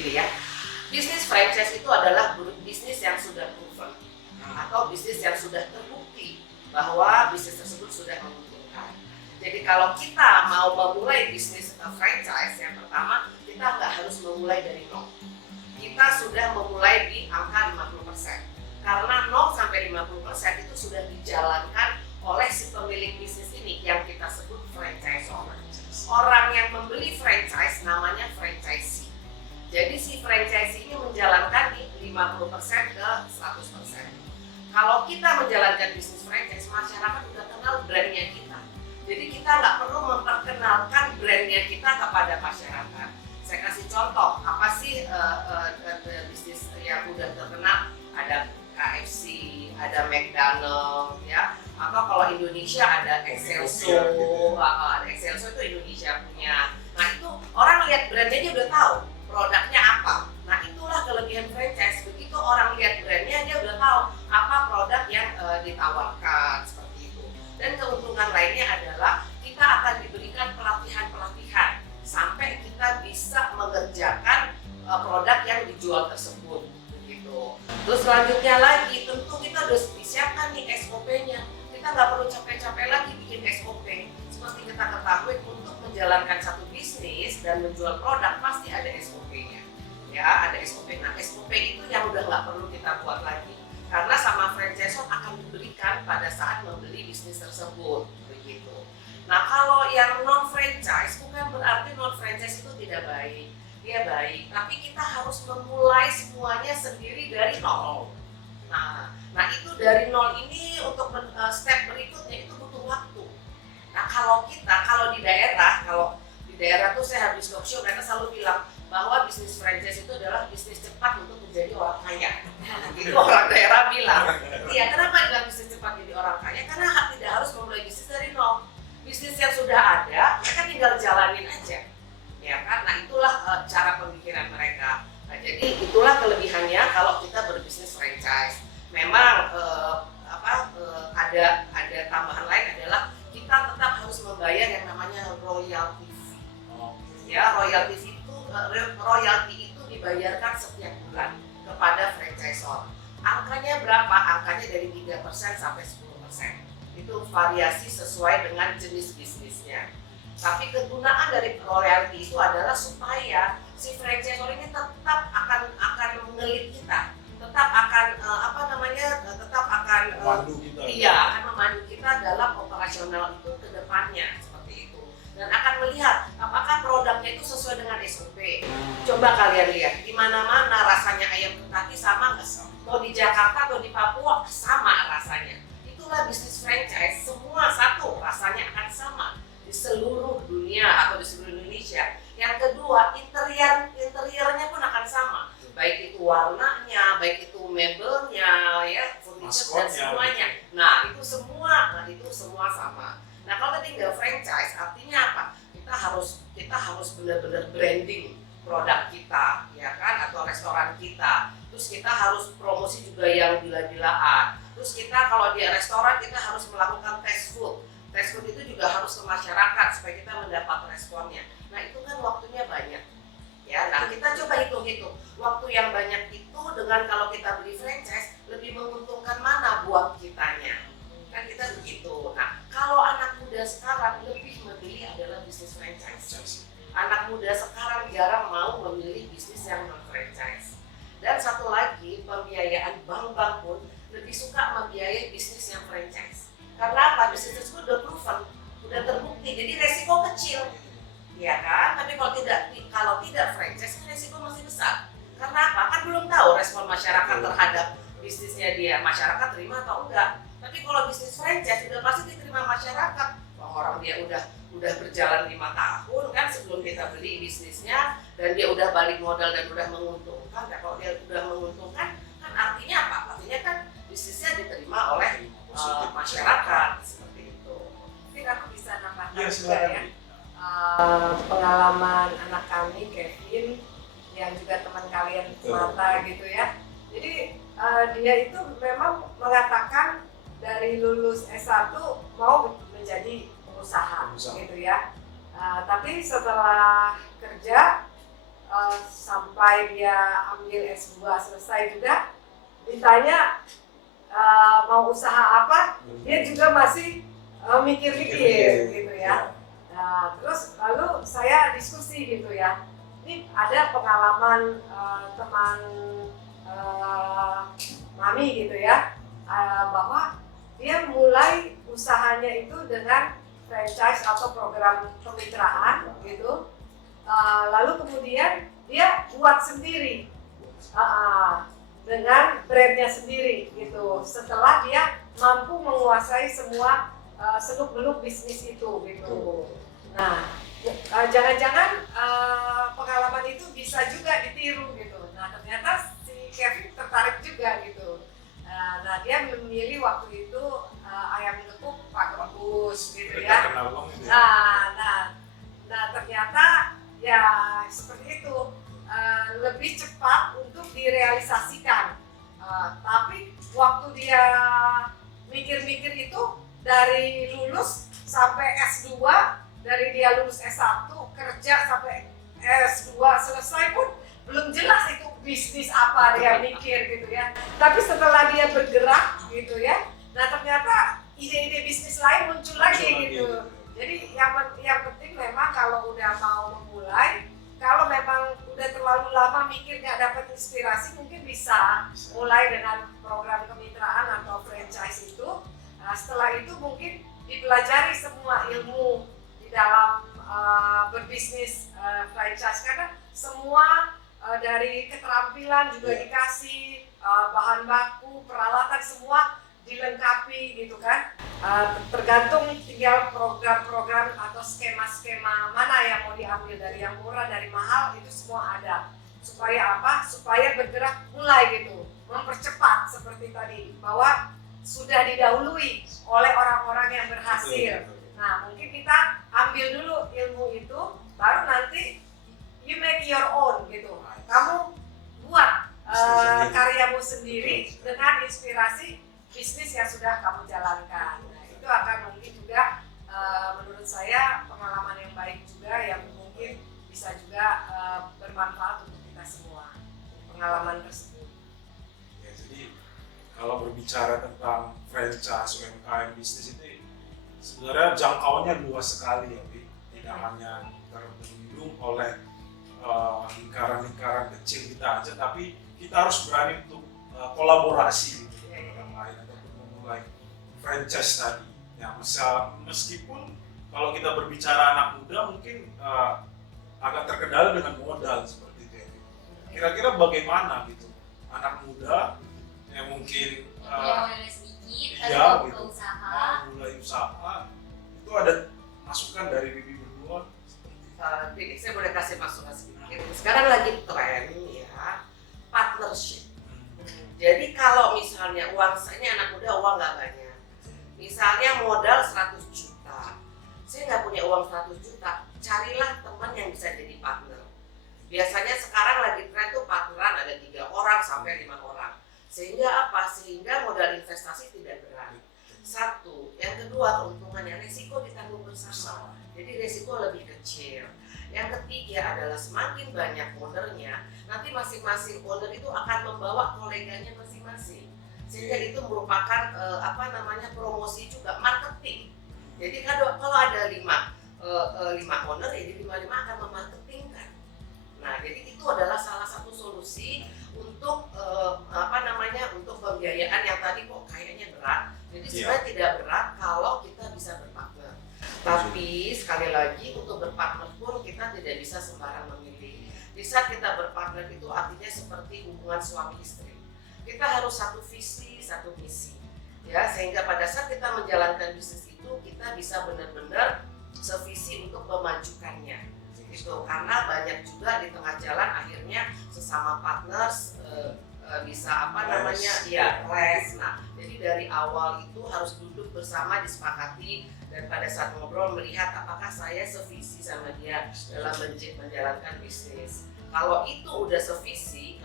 begini ya. Bisnis franchise itu adalah bisnis yang sudah proven atau bisnis yang sudah terbukti bahwa bisnis tersebut sudah menguntungkan. Jadi kalau kita mau memulai bisnis franchise, yang pertama kita nggak harus memulai dari nol. Kita sudah memulai di angka 50%. Karena 0 sampai 50% itu sudah dijalankan oleh si pemilik bisnis ini yang kita sebut franchisor. Orang yang membeli franchise namanya franchisee. Jadi si franchisee ini menjalankan di 50% ke 100%. Kalau kita menjalankan bisnis franchise, masyarakat udah kenal brandnya kita. Jadi kita nggak perlu memperkenalkan brandnya kita kepada masyarakat. Saya kasih contoh, apa sih bisnis yang udah terkenal? Ada KFC, ada McDonald, ya. Atau kalau Indonesia ada Excelso, ada Excelso itu Indonesia punya. Nah itu orang lihat brandnya dia udah tahu produknya apa. Nah itulah kelebihan franchise. Begitu orang lihat brandnya dia udah tahu apa produk yang ditawarkan seperti itu. Dan keuntungan lainnya adalah kita akan diberikan pelatihan-pelatihan sampai kita bisa mengerjakan produk yang dijual tersebut. Gitu. Terus selanjutnya lagi tentu kita harus disiapkan nih SOP-nya. Kita nggak perlu capek-capek lagi bikin SOP. Seperti kita ketahui untuk menjalankan satu bisnis dan menjual produk pasti ada SOP-nya. Ya, ada SOP. Nah, SOP itu yang udah nggak perlu kita buat lagi. Karena sama franchisor akan diberikan pada saat membeli bisnis tersebut. Begitu. Nah, kalau yang non-franchise bukan berarti non-franchise itu tidak baik. Dia baik, tapi kita harus memulai semuanya sendiri dari nol. Nah itu dari nol ini untuk step berikutnya itu butuh waktu. Nah kalau di daerah tuh saya habis talk show mereka selalu bilang bahwa bisnis franchise itu adalah bisnis cepat untuk menjadi orang kaya. Itu orang daerah bilang. Iya, kenapa bilang bisnis cepat jadi orang kaya? Karena tidak harus memulai bisnis dari nol. Bisnis yang sudah ada, mereka tinggal jalanin aja. Ya kan, nah itulah cara pemikiran mereka. Nah, jadi itulah kelebihannya kalau kita berbisnis franchise. Memang ada tambahan lain adalah kita tetap harus membayar yang namanya royalty fee. Ya, royalty itu dibayarkan setiap bulan kepada franchisor. Angkanya berapa? Angkanya dari 3% sampai 10%. Itu variasi sesuai dengan jenis bisnisnya. Tapi kegunaan dari royalty itu adalah supaya si franchisor ini tetap akan mengelit kita, tetap akan memandu kita dalam operasional itu ke depannya seperti itu, dan akan melihat apakah produknya itu sesuai dengan SOP. Coba kalian lihat di mana-mana rasanya ayam Kentucky sama nggak? Mau di Jakarta atau di Papua sama rasanya. Itulah bisnis franchise, semua satu rasanya akan sama di seluruh dunia atau di seluruh Indonesia. Yang kedua, interiornya pun akan sama, baik itu warnanya, baik itu mebelnya, ya, furniture dan semuanya. Nah itu semua sama. Nah kalau tinggal franchise artinya apa? Kita harus benar-benar branding produk kita, ya kan, atau restoran kita. Terus kita harus promosi juga yang gila-gilaan. Terus kita kalau di restoran kita harus melakukan test food. Test food itu juga harus ke masyarakat supaya kita mendapat responnya. Nah itu kan waktunya banyak. Ya, nah kita coba hitung-hitung. Waktu yang banyak itu dengan kalau kita beli franchise lebih menguntungkan mana buat kitanya. Kan kita begitu. Nah kalau anak muda sekarang lebih memilih adalah bisnis franchise. Anak muda sekarang jarang mau memilih bisnis yang non-franchise. Dan satu lagi, pembiayaan bank-bank pun lebih suka membiayai bisnis yang franchise. Karena apa? Bisnis tersebut udah proven, udah terbukti, jadi resiko kecil, ya kan? Tapi kalau tidak franchise, kan resiko masih besar. Karena apa? Kan belum tahu respon masyarakat terhadap bisnisnya dia, masyarakat terima atau enggak. Tapi kalau bisnis franchise udah pasti diterima masyarakat. Wah, orang dia udah berjalan 5 tahun kan sebelum kita beli bisnisnya, dan dia udah balik modal dan udah menguntungkan. Nah, kalau dia udah menguntungkan, kan artinya apa? Artinya kan bisnisnya diterima oleh masyarakat seperti itu. Mungkin aku bisa nambahkan juga ya. Pengalaman anak kami Kevin yang juga teman kalian mata gitu ya. Jadi dia itu memang mengatakan dari lulus S1 mau menjadi pengusaha. Gitu ya. Tapi setelah kerja sampai dia ambil S2 selesai juga ditanya mau usaha apa, dia juga masih mikir-mikir gitu ya. Nah, terus lalu saya diskusi gitu ya. Ini ada pengalaman teman Mami gitu ya, bahwa dia mulai usahanya itu dengan franchise atau program kemitraan gitu. Lalu kemudian dia buat sendiri dengan brandnya sendiri gitu. Setelah dia mampu menguasai semua seluk-beluk bisnis itu gitu. Nah, jangan-jangan pengalaman itu bisa juga ditiru gitu. Nah, ternyata si Kevin tertarik juga gitu. Nah, dia memilih waktu itu ayam gekuk Pak Rebus gitu ya. Nah, ternyata ya seperti itu, lebih cepat untuk direalisasikan. Tapi waktu dia mikir-mikir itu dari lulus sampai S2, dari dia lulus S1 kerja sampai S2 selesai pun belum jelas itu bisnis apa dia mikir gitu ya. Tapi setelah dia bergerak gitu ya, nah ternyata ide-ide bisnis lain muncul lagi gitu. Jadi yang penting memang kalau udah mau memulai, kalau memang udah terlalu lama mikir nggak dapat inspirasi, mungkin bisa mulai dengan program kemitraan atau franchise itu. Nah, setelah itu mungkin dipelajari semua ilmu di dalam berbisnis franchise, karena semua dari keterampilan juga dikasih, bahan baku, peralatan semua dilengkapi gitu kan. Tergantung tinggal program-program atau skema-skema mana yang mau diambil, dari yang murah, dari mahal, itu semua ada. Supaya apa? Supaya bergerak mulai gitu, mempercepat seperti tadi, bahwa sudah didahului oleh orang-orang yang berhasil. Nah, mungkin kita ambil dulu ilmu itu, baru nanti you make your own gitu. Kamu buat karyamu sendiri dengan inspirasi bisnis yang sudah kamu jalankan. Nah, itu akan mungkin juga menurut saya pengalaman yang baik juga, yang mungkin bisa juga bermanfaat untuk kita semua, pengalaman tersebut. Ya, jadi kalau berbicara tentang franchise UMKM bisnis itu sebenarnya jangkauannya luas sekali ya, Bi. Tidak hanya terbendung oleh lingkaran-lingkaran kecil kita aja, tapi kita harus berani untuk kolaborasi gitu dengan orang lain ataupun memulai franchise tadi. Ya, meskipun kalau kita berbicara anak muda mungkin agak terkendala dengan modal seperti itu. Kira-kira bagaimana gitu anak muda yang mungkin sedikit, mulai usaha itu ada masukan dari Bibi berdua? Jadi saya boleh kasih masukan sedikit. Sekarang lagi tren ya, partnership. Jadi kalau misalnya ini anak muda uang nggak banyak, misalnya modal 100 juta, saya nggak punya uang 100 juta, carilah teman yang bisa jadi partner. Biasanya sekarang lagi tren tuh partneran ada 3 orang sampai 5 orang. Sehingga apa? Sehingga modal investasi tidak berat. Satu, yang kedua keuntungannya risiko ditanggung bersama. Jadi risiko lebih kecil. Yang ketiga adalah semakin banyak ownernya, nanti masing-masing owner itu akan membawa koleganya masing-masing. Sehingga itu merupakan promosi juga, marketing. Jadi kalau ada 5 owner, jadi 5 akan memarketingkan. Nah, jadi itu adalah salah satu solusi untuk untuk pembiayaan yang tadi kok kayaknya berat. Jadi sebenarnya tidak berat kalau kita bisa berpartner. Tapi sekali lagi untuk berpartner pun kita tidak bisa sembarang memilih. Di saat kita berpartner itu artinya seperti hubungan suami istri. Kita harus satu visi, satu misi. Ya, sehingga pada saat kita menjalankan bisnis itu kita bisa benar-benar sevisi untuk memajukannya. Gitu. Karena banyak juga di tengah jalan akhirnya sesama partners bisa clash. Nah, jadi dari awal itu harus duduk bersama, disepakati, dan pada saat ngobrol melihat apakah saya sevisi sama dia dalam menjalankan bisnis. Kalau itu udah sevisi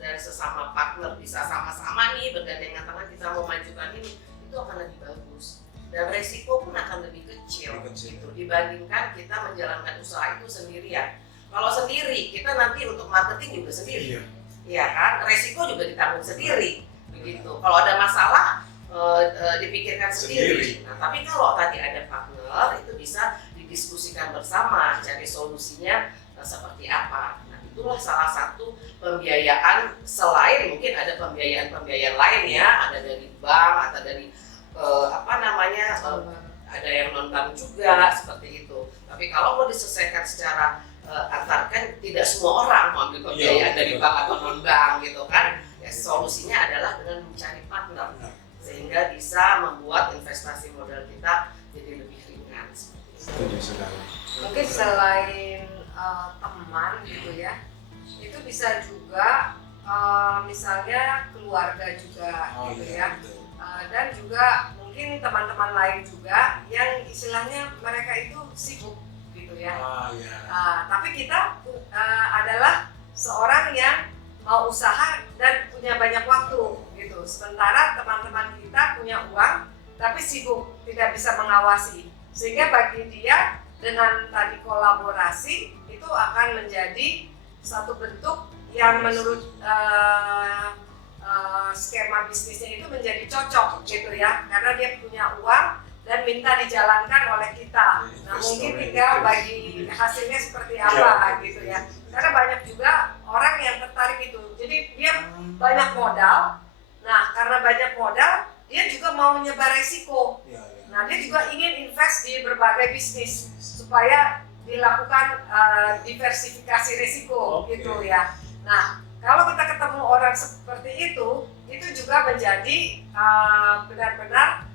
dari sesama partner bisa sama-sama nih bergandengan tangan kita memajukan ini, itu akan lebih bagus. Dan resiko pun akan lebih kecil gitu, dibandingkan kita menjalankan usaha itu sendirian. Kalau sendiri, kita nanti untuk marketing juga sendiri. Iya. Iya kan, resiko juga ditanggung sendiri, begitu. Kalau ada masalah dipikirkan sendiri. Nah, tapi kalau tadi ada partner itu bisa didiskusikan bersama, cari solusinya seperti apa. Nah, itulah salah satu pembiayaan selain mungkin ada pembiayaan lain ya, ada dari bank atau dari ada yang non bank juga seperti itu. Tapi kalau mau diselesaikan secara antarkan, tidak semua orang mau ambil pembiayaan dari bank atau non bank gitu kan. Ya, solusinya adalah dengan mencari partner sehingga bisa membuat investasi modal kita jadi lebih ringan. Setuju sekali. Mungkin selain teman gitu ya, itu bisa juga misalnya keluarga juga gitu ya. Dan juga mungkin teman-teman lain juga yang istilahnya mereka itu sibuk gitu ya. Tapi kita adalah seorang yang mau usaha dan punya banyak waktu gitu. Sementara teman-teman kita punya uang tapi sibuk, tidak bisa mengawasi. Sehingga bagi dia dengan tadi kolaborasi itu akan menjadi satu bentuk yang menurut skema bisnisnya itu menjadi cocok gitu ya, karena dia punya uang dan minta dijalankan oleh kita. Nah, mungkin tinggal bagi hasilnya seperti apa gitu ya. Karena banyak juga orang yang tertarik itu. Jadi dia banyak modal. Nah, karena banyak modal, dia juga mau menyebar resiko. Nah, dia juga ingin invest di berbagai bisnis supaya dilakukan diversifikasi resiko gitu ya. Nah, kalau kita ketemu orang seperti itu juga menjadi benar-benar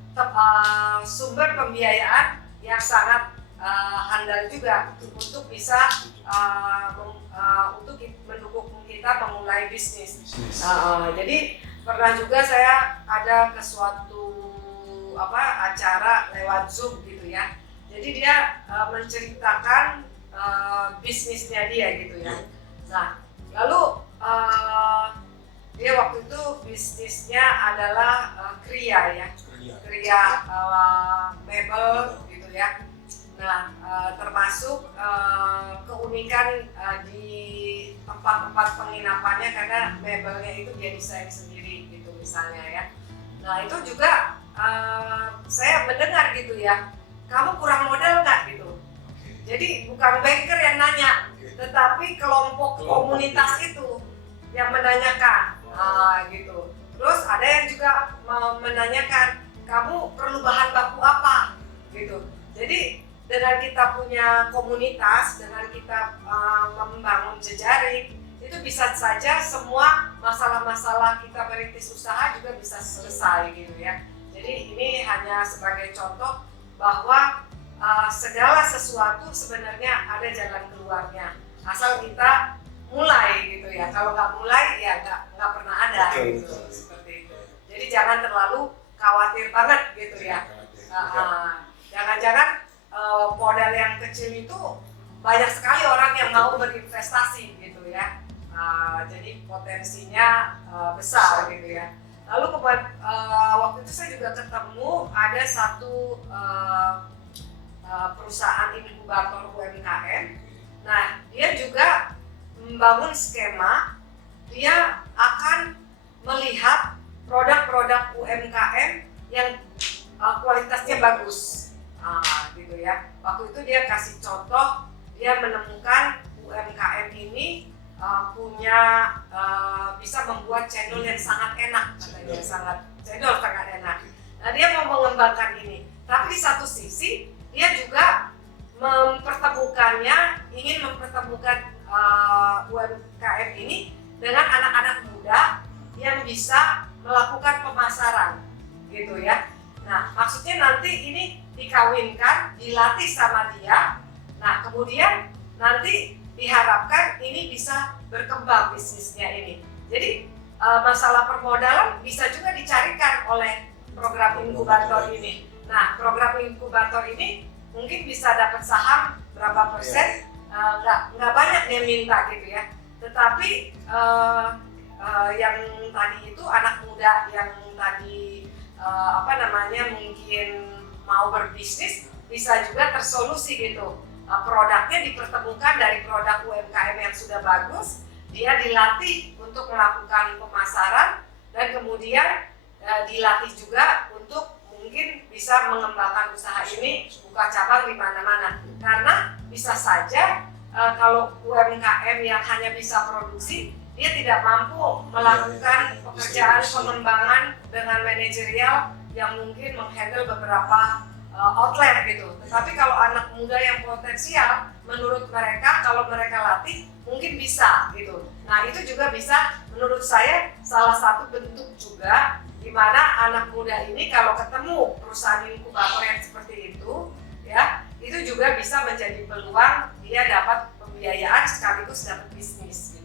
sumber pembiayaan yang sangat handal juga untuk bisa untuk mendukung kita memulai bisnis. Jadi pernah juga saya ada ke suatu acara lewat Zoom gitu ya. Jadi dia menceritakan bisnisnya dia gitu ya. Nah, lalu dia waktu itu bisnisnya adalah kria ya, kria mebel gitu ya. Nah, termasuk keunikan di tempat-tempat penginapannya karena mebelnya itu dia desain sendiri gitu misalnya ya. Nah, itu juga saya mendengar gitu ya, kamu kurang modal nggak gitu. Jadi bukan banker yang nanya, tetapi kelompok komunitas itu yang menanyakan gitu. Terus ada yang juga menanyakan, kamu perlu bahan baku apa gitu. Jadi dengan kita punya komunitas, dengan kita membangun jejaring, itu bisa saja semua masalah-masalah kita merintis usaha juga bisa selesai gitu ya. Jadi ini hanya sebagai contoh bahwa segala sesuatu sebenarnya ada jalan keluarnya, asal kita mulai gitu ya. Kalau nggak mulai ya nggak pernah ada gitu. Seperti itu. Jadi jangan terlalu khawatir banget gitu ya. Jangan-jangan modal yang kecil itu banyak sekali orang yang mau berinvestasi gitu ya. Jadi potensinya besar gitu ya. Lalu waktu itu saya juga ketemu ada satu perusahaan inkubator UMKM. Nah, dia juga membangun skema, dia akan melihat produk-produk UMKM yang kualitasnya bagus, gitu ya. Waktu itu dia kasih contoh, dia menemukan UMKM ini punya bisa membuat cendol yang sangat enak, katanya cendol sangat enak. Nah, dia mau mengembangkan ini, tapi di satu sisi dia juga ingin mempertemukan UMKM ini dengan anak-anak muda yang bisa melakukan pemasaran gitu ya. Nah, maksudnya nanti ini dikawinkan, dilatih sama dia. Nah, kemudian nanti diharapkan ini bisa berkembang bisnisnya ini. Jadi masalah permodalan bisa juga dicarikan oleh program inkubator ini. Nah, program inkubator ini mungkin bisa dapat saham berapa persen, nggak banyak dia minta gitu ya. Tetapi yang tadi itu anak muda yang tadi mungkin mau berbisnis bisa juga tersolusi gitu produknya dipertemukan dari produk UMKM yang sudah bagus, dia dilatih untuk melakukan pemasaran dan kemudian dilatih juga untuk mungkin bisa mengembangkan usaha ini, buka cabang di mana-mana. Karena bisa saja kalau UMKM yang hanya bisa produksi, dia tidak mampu melakukan pekerjaan pengembangan dengan manajerial yang mungkin menghandle beberapa outlet gitu. Tetapi kalau anak muda yang potensial, menurut mereka kalau mereka latih mungkin bisa gitu. Nah itu juga bisa menurut saya salah satu bentuk juga di mana anak muda ini kalau ketemu perusahaan inkubator yang seperti itu, ya itu juga bisa menjadi peluang dia dapat pembiayaan sekaligus dapat bisnis.